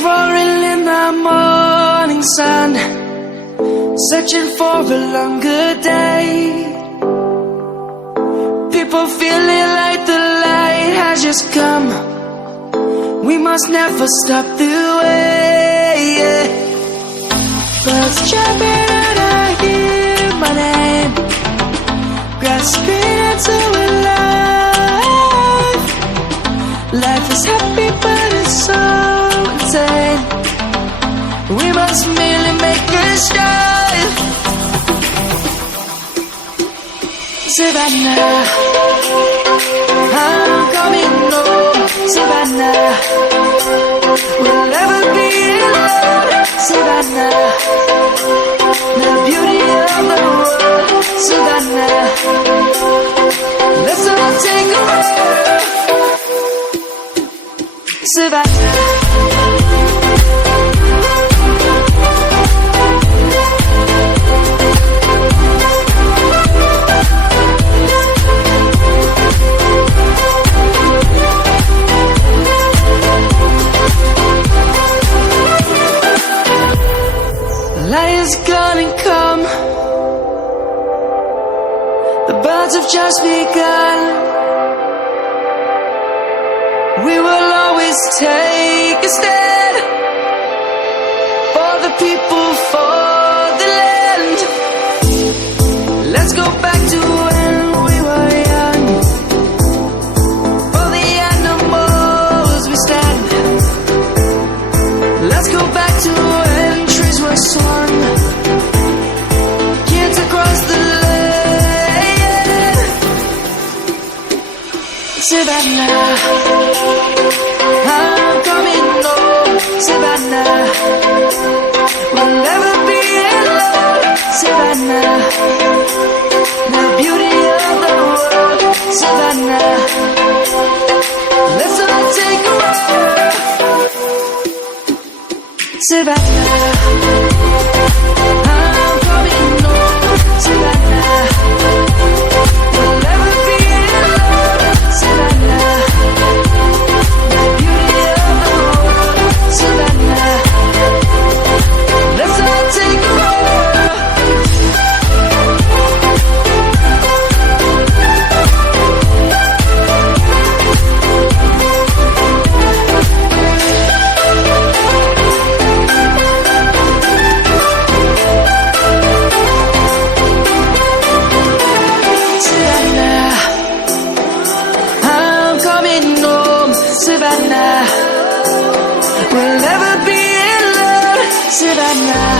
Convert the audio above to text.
Lions roaring in the morning sun, searching for a longer day. People feeling like the light has just come. We must never stop the way. Birds jumping and I hear my name, grasping into a life. Life is happy but it's so insane. We must merely make a strive. Savannah, I'm coming home. Savannah, we'll never be alone. Savannah, the beauty of the world. Savannah, let's all take a ride. Savannah, light is gonna come. The birds have just begun. We will always take a stand for the people, for the land. Let's go back to when we were young. For the animals we stand. Let's go back to when trees were swung, kids across the land. Savannah, I'm coming home. Savannah, we'll never be alone. Savannah, the beauty of the world. Savannah, let's all take a ride. Savannah, I'm coming home. Savannah, we'll never be alone. Savannah, the beauty of the world. Savannah, let's all take a ride. Savannah, we'll never be alone. Savannah.